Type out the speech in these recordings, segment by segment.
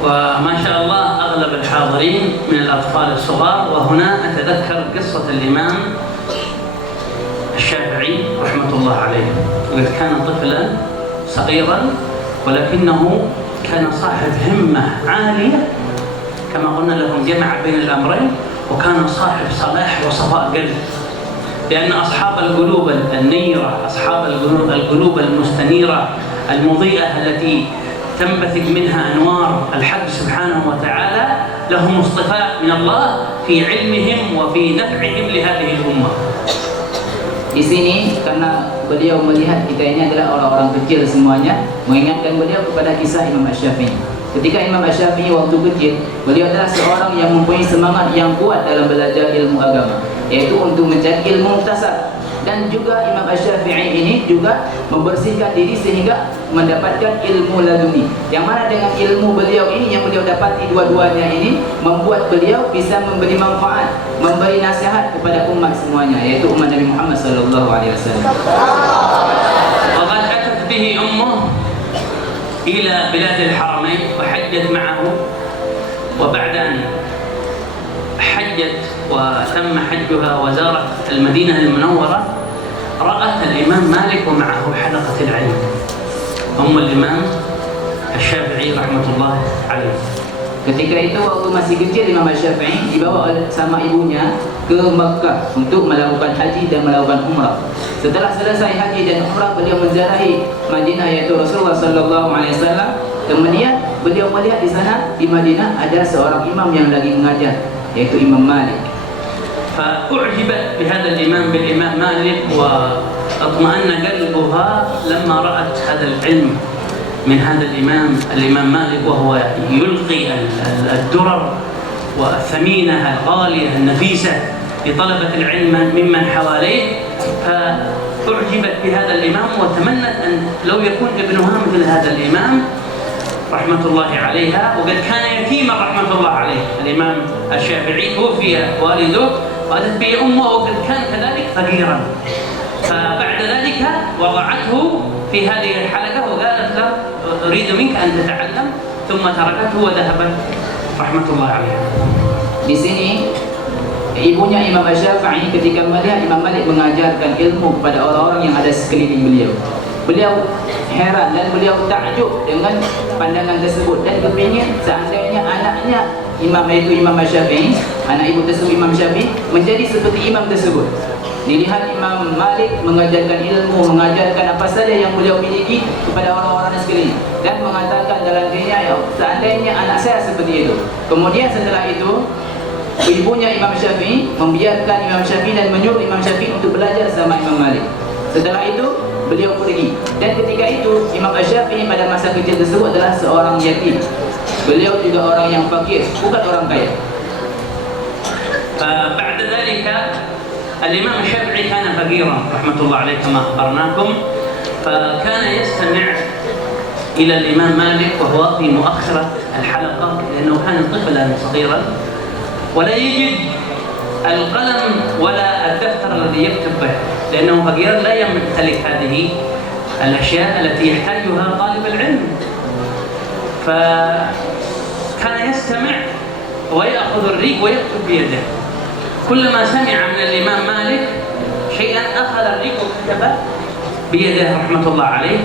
وما شاء الله أغلب الحاضرين من الأطفال الصغار. وهنا أتذكر قصة الإمام الشافعي رحمة الله عليه، وقد كان طفلا صغيرا ولكنه كان صاحب همة عالية، كما قلنا لهم جمع بين الأمرين، وكان صاحب صلاح وصفاء قلب، لأن أصحاب القلوب النيرة، أصحاب القلوب المستنيرة المضيئة التي تنبثق منها أنوار الحق سبحانه وتعالى لهم اصطفاء من الله في علمهم وفي نفعهم لهذه الأمة. Di sini karena beliau melihat kita ini adalah orang-orang kecil semuanya, mengingatkan beliau kepada kisah Imam Asy-Syafi'i. Ketika Imam Asy-Syafi'i waktu kecil, beliau adalah seorang yang mempunyai semangat yang kuat dalam belajar ilmu agama, yaitu untuk mencari ilmu muktasab. Dan juga Imam Asy-Syafi'i ini juga membersihkan diri sehingga mendapatkan ilmu laduni, yang mana dengan ilmu beliau ini yang beliau dapati dua-duanya ini membuat beliau bisa memberi manfaat, memberi nasihat kepada umat semuanya, yaitu umat Nabi Muhammad sallallahu alaihi wasallam. وقد أتت به أمه إلى بلاد الحرمين وحجت معه، وبعد أن حجت وتم حجها وزارت المدينة المنورة رأت الإمام مالك ومعه حلقة العلم، أم الإمام الشافعي رحمة الله عليه. Ketika itu waktu masih kecil Imam Asy-Syafi'i dibawa sama ibunya ke Makkah untuk melakukan haji dan melakukan umrah. Setelah selesai haji dan umrah, beliau menziarahi Madinah yaitu Rasulullah sallallahu alaihi wasallam. Kemudian beliau melihat di sana di Madinah ada seorang imam yang lagi mengajar, yaitu Imam Malik. فأعجبت بهذا الإمام بالإمام مالك واطمأن قلبها لما رأت هذا العلم من هذا الإمام مالك، وهو يلقي الدرر والثمينة الغالية النفيسة لطلبة العلم ممن حواليه. فأعجبت بهذا الإمام وتمنت أن لو يكون ابنها مثل هذا الإمام رحمة الله عليها. وقد كان يتيما رحمة الله عليه الإمام الشافعي، توفي والده وأتت به أمه وقد كان كذلك فقيرا، فبعد ذلك وضعته في هذه الحلقة وقالت له أريد منك أن تتعلم، ثم تركته وذهبت رحمة الله عليها. Di sini ibunya Imam Asy-Syafi'i ketika melihat Imam Malik mengajarkan ilmu kepada orang-orang yang ada sekeliling beliau, beliau heran dan beliau takjub dengan pandangan tersebut dan kepingin seandainya anaknya imam, yaitu Imam Asy-Syafi'i, anak ibu tersebut Imam Syafi'i, menjadi seperti imam tersebut. Dilihat Imam Malik mengajarkan ilmu, mengajarkan apa saja yang beliau miliki kepada orang-orang sekeliling, dan mengatakan dalam dirinya, ya seandainya anak saya seperti itu. Kemudian setelah itu ibunya Imam Syafi'i membiarkan Imam Syafi'i dan menyuruh Imam Syafi'i untuk belajar sama Imam Malik. Setelah itu beliau pergi, dan ketika itu Imam Asy-Syafi'i pada masa kecil tersebut adalah seorang yatim. Beliau juga orang yang fakir, bukan orang kaya. بعد ذلك الإمام الشافعي كان فقيرا رحمة الله عليه كما أخبرناكم، فكان يستمع إلى الإمام مالك وهو في مؤخرة الحلقة، لأنه كان طفلا صغيرا ولا يجد القلم ولا الدفتر الذي يكتب به، لأنه فقير لا يمتلك هذه الأشياء التي يحتاجها طالب العلم. فكان يستمع ويأخذ الريق ويكتب بيده. كلما سمع من الإمام مالك شيئا أخذ الريق وكتب بيده رحمة الله عليه.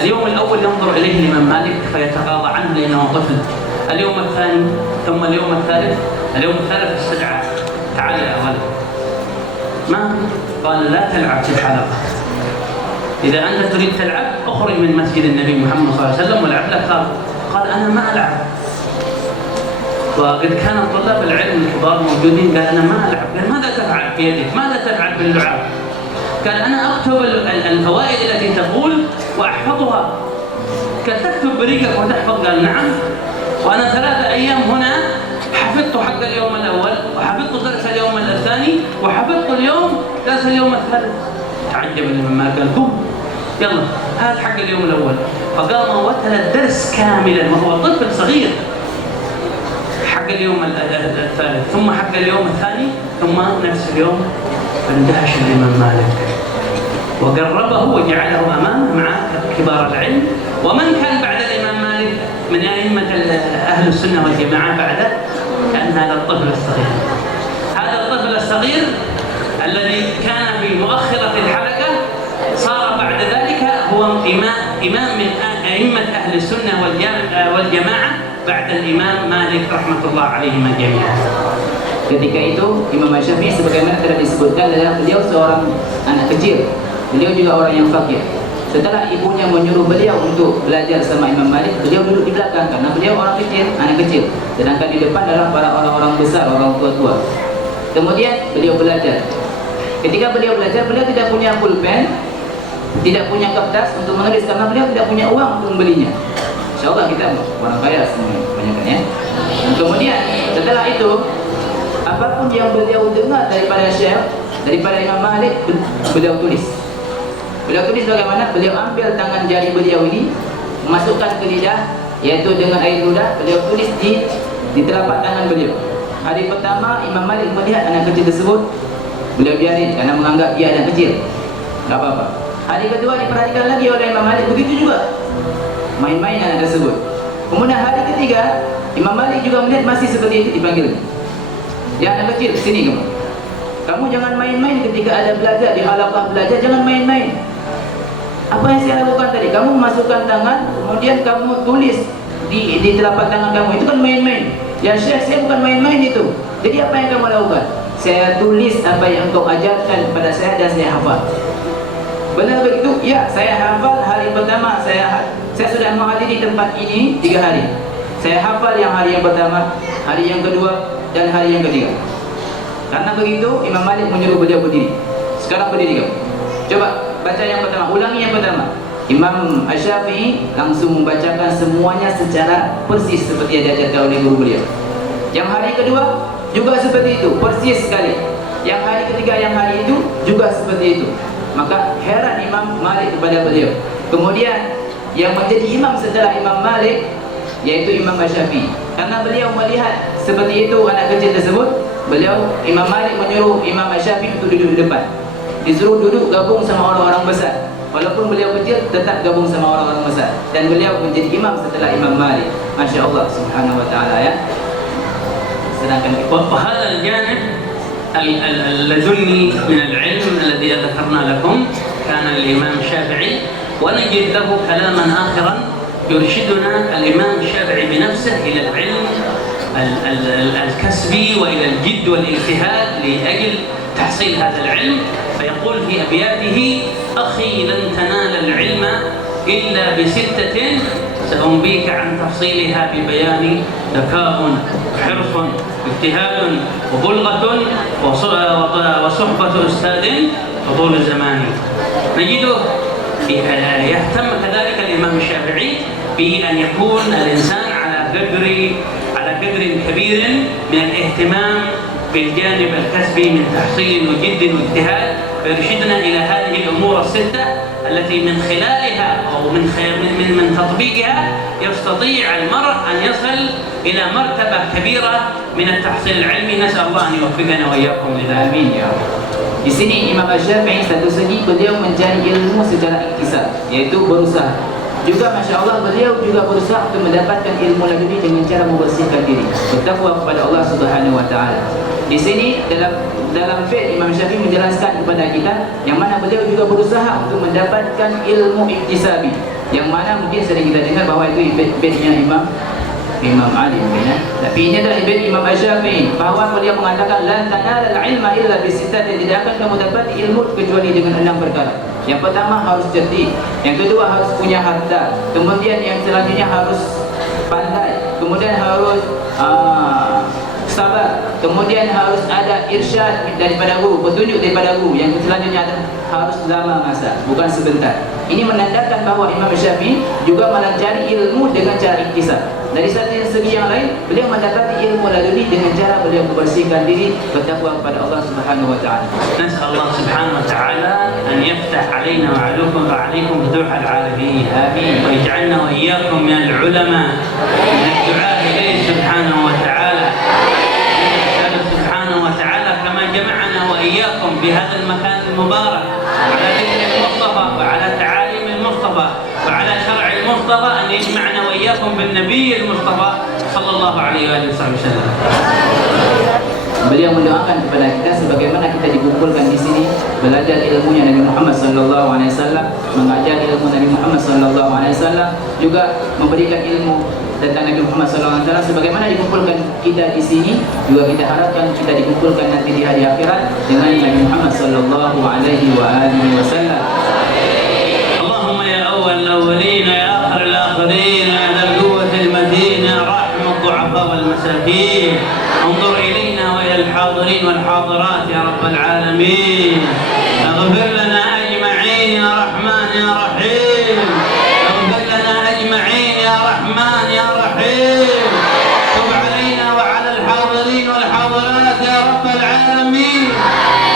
اليوم الأول ينظر إليه الإمام مالك فيتغاضى عنه لأنه طفل. اليوم الثاني، ثم اليوم الثالث، اليوم الثالث استدعى، تعال يا ولد. ما قال لا تلعب في الحلقة، إذا أنت تريد تلعب أخرج من مسجد النبي محمد صلى الله عليه وسلم والعب لك. قال أنا ما ألعب. وقد كان طلاب العلم الكبار موجودين، قال أنا ما ألعب. قال ماذا تفعل بيدك؟ ماذا تفعل باللعاب؟ قال أنا أكتب الفوائد التي تقول وأحفظها. قال تكتب بريقك وتحفظ؟ قال نعم، وأنا 3 أيام هنا حفظت حق اليوم الأول، وحفظت درس اليوم الثاني، وحفظت اليوم درس اليوم الثالث. تعجب الإمام مالك، قال قم يلا هات حق اليوم الأول. فقام وتل الدرس كاملا وهو طفل صغير، حق اليوم الثالث ثم حق اليوم الثاني ثم نفس اليوم. فاندهش الإمام مالك وقربه وجعله أمامه مع كبار العلم. ومن كان بعد الإمام مالك من أئمة أهل السنة والجماعة بعد أن هذا الطفل الصغير، هذا الطفل الصغير الذي كان في مؤخرة الحلقة صار بعد ذلك هو إمام من أئمة أهل السنة والجماعة بعد الإمام مالك رحمة الله عليهما جميعا. Ketika itu Imam Syafi'i sebagaimana telah disebutkan adalah beliau seorang anak kecil. Beliau juga orang yang fakir. Setelah ibunya menyuruh beliau untuk belajar sama Imam Malik, beliau duduk di belakang karena beliau orang kecil, anak kecil. Sedangkan di depan adalah para orang-orang besar, orang tua-tua. Kemudian beliau belajar. Ketika beliau belajar, beliau tidak punya pulpen, tidak punya kertas untuk menulis karena beliau tidak punya uang untuk membelinya. InsyaAllah kita orang kaya semua banyakkan ya. Dan kemudian setelah itu, apapun yang beliau dengar daripada Syekh, daripada Imam Malik, beliau tulis. Beliau tulis bagaimana? Beliau ambil tangan jari beliau ini, masukkan ke lidah, yaitu dengan air ludah, beliau tulis di telapak tangan beliau. Hari pertama Imam Malik melihat anak kecil tersebut, beliau biarin karena menganggap dia anak kecil, tak apa-apa. Hari kedua diperhatikan lagi oleh Imam Malik, begitu juga, main-main anak tersebut. Kemudian hari ketiga Imam Malik juga melihat masih seperti itu, dipanggil. Ya anak kecil, sini kamu. Kamu jangan main-main ketika ada belajar, di halaqah belajar, jangan main-main. Apa yang saya lakukan tadi? Kamu masukkan tangan, kemudian kamu tulis di telapak tangan kamu. Itu kan main-main. Ya Syekh, saya bukan main-main itu. Jadi apa yang kamu lakukan? Saya tulis apa yang engkau ajarkan kepada saya dan saya hafal. Benar begitu? Ya, saya hafal hari pertama. Saya sudah menghadiri tempat ini 3 hari. Saya hafal yang hari yang pertama, hari yang kedua, dan hari yang ketiga. Karena begitu Imam Malik menyuruh beliau berdiri. Sekarang berdiri kamu. Coba baca yang pertama, ulangi yang pertama. Imam Syafi'i langsung membacakan semuanya secara persis seperti yang diajarkan oleh guru beliau. Yang hari kedua juga seperti itu, persis sekali. Yang hari ketiga, yang hari itu juga seperti itu. Maka heran Imam Malik kepada beliau. Kemudian yang menjadi imam setelah Imam Malik yaitu Imam Syafi'i. Karena beliau melihat seperti itu anak kecil tersebut, Imam Malik menyuruh Imam Syafi'i untuk duduk di depan. Disuruh duduk gabung sama orang-orang besar. Walaupun beliau kecil, tetap gabung sama orang-orang besar. Dan beliau menjadi imam setelah Imam Malik. Masya Allah subhanahu wa ta'ala ya. Sedangkan وهذا الجانب اللدني من العلم الذي ذكرنا لكم كان الإمام الشافعي، ونجد له كلاما آخرا يرشدنا الإمام الشافعي بنفسه إلى العلم الكسبي وإلى الجد والاجتهاد لأجل تحصيل هذا العلم. فيقول في أبياته: أخي لن تنال العلم إلا ب6 سأنبيك عن تفصيلها ببيان ذكاء وحرص واجتهاد وبلغة وصحبة أستاذ وطول الزمان. نجده يهتم كذلك الإمام الشافعي بأن يكون الإنسان على قدر كبير من الاهتمام بالجانب الكسبي من تحصيل وجد واجتهاد، فيرشدنا إلى هذه الأمور ال6 التي من خلالها أو من تطبيقها يستطيع المرء أن يصل إلى مرتبة كبيرة من التحصيل العلمي. نسأل الله أن يوفقنا وإياكم لذلك. آمين ya Allah. Di sini Imam Syafi'i satu segi beliau mencari ilmu secara iktisad, yaitu berusaha. Juga Masya Allah beliau juga berusaha untuk mendapatkan ilmu laduni dengan cara membersihkan diri, bertakwa kepada Allah Subhanahu wa taala. Di sini dalam fiqh Imam Syafi'i menjelaskan kepada kita yang mana beliau juga berusaha untuk mendapatkan ilmu iktisabi, yang mana mungkin sering kita dengar bahawa itu ibadahnya Imam Ali mungkin, tapi ini adalah ibadah Imam Syafi'i, bahawa beliau mengatakan lan tanalal ilma illa bisittatin, tidak akan kamu dapat ilmu kecuali dengan 6 perkara. Yang pertama harus cerdik, yang kedua harus punya harta, kemudian yang selanjutnya harus pandai, kemudian harus sabar, kemudian harus ada irsyad daripada guru, petunjuk daripada guru, yang selanjutnya harus lama masa, bukan sebentar. Ini menandakan bahawa Imam Syafi'i juga mencari ilmu dengan cara iktisab. Dari satu segi yang lain, beliau mendapati ilmu laduni dengan cara beliau membersihkan diri, bertakwa kepada Allah Subhanahu wa taala. نسأل الله سبحانه وتعالى أن يفتح علينا وعليكم فتوح العالمين. آمين. ويجعلنا وإياكم من العلماء، من الدعاء إليه سبحانه وتعالى. نسأله سبحانه وتعالى كما جمعنا وإياكم بهذا المكان المبارك على ذكر المصطفى وعلى تعاليم المصطفى وعلى شرع المصطفى، أن يجمعنا وإياكم بالنبي المصطفى صلى sallallahu alaihi wasallam. Beliau mendoakan kepada kita sebagaimana kita dikumpulkan di sini belajar ilmunya Nabi Muhammad sallallahu alaihi wasallam, mengajar ilmu Nabi Muhammad sallallahu alaihi wasallam, juga memberikan ilmu tentang Nabi Muhammad sallallahu alaihi wasallam sebagaimana dikumpulkan kita di sini, juga kita harapkan kita dikumpulkan nanti di hari akhirat dengan Nabi Muhammad sallallahu alaihi wasallam. Allahumma ya awwal al-awwalin ya akhir al-akhirin ya dzal quwwati al-matin ya rahim ad-du'afa wal masakin. انظر إلينا وإلى الحاضرين والحاضرات يا رب العالمين. اغفر لنا أجمعين يا رحمن يا رحيم. اغفر لنا أجمعين يا رحمن يا رحيم. تب علينا وعلى الحاضرين والحاضرات يا رب العالمين.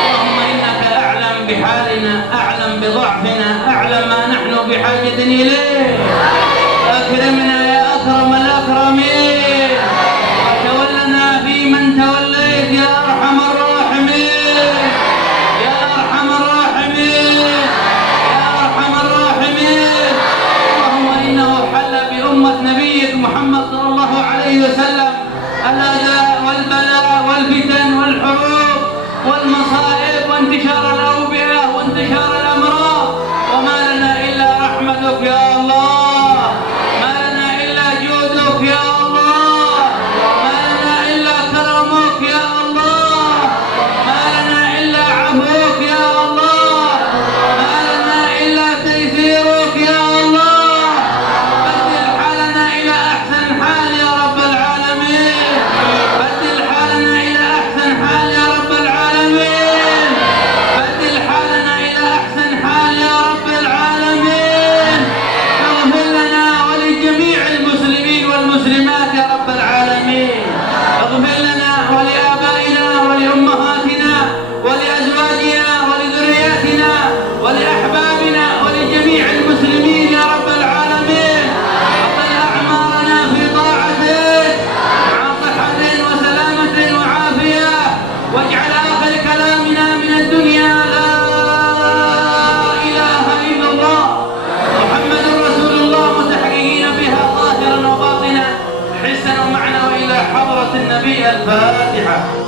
اللهم إنك أعلم بحالنا، أعلم بضعفنا، أعلم ما نحن بحاجة إليه. أكرمنا يا أكرم الأكرمين، وتولنا فيمن توليت يا أرحم الراحمين، يا أرحم الراحمين، يا أرحم الراحمين. اللهم إنه حل بأمة نبيك محمد صلى الله عليه وسلم الأذى والبلاء والفتن والحروب والمصائب وانتشار الأوبئة وانتشار الأمراض، وما لنا إلا رحمتك يا الله، ما لنا إلا جودك يا الله، ما لنا إلا كرمك يا الله، ما لنا إلا عفوك يا الله، ما لنا إلا تيسيرك يا الله. بدل حالنا إلى أحسن حال يا رب العالمين، بدل حالنا إلى أحسن حال يا رب العالمين، بدل حالنا إلى أحسن حال يا رب العالمين. اغفر لنا ولجميع المسلمين والمسلمات يا رب العالمين. اغفر لنا ولآبائنا ولأمهاتنا ولأزواجنا ولذرياتنا ولأحبابنا ولجميع المسلمين يا رب العالمين. أطل أعمارنا في طاعتك مع صحة وسلامة وعافية، واجعل آخر كلامنا من الدنيا لا إله إلا الله محمد رسول الله، متحققين بها ظاهرا وباطنا حسا ومعنى، وإلى حضرة النبي الفاتحة.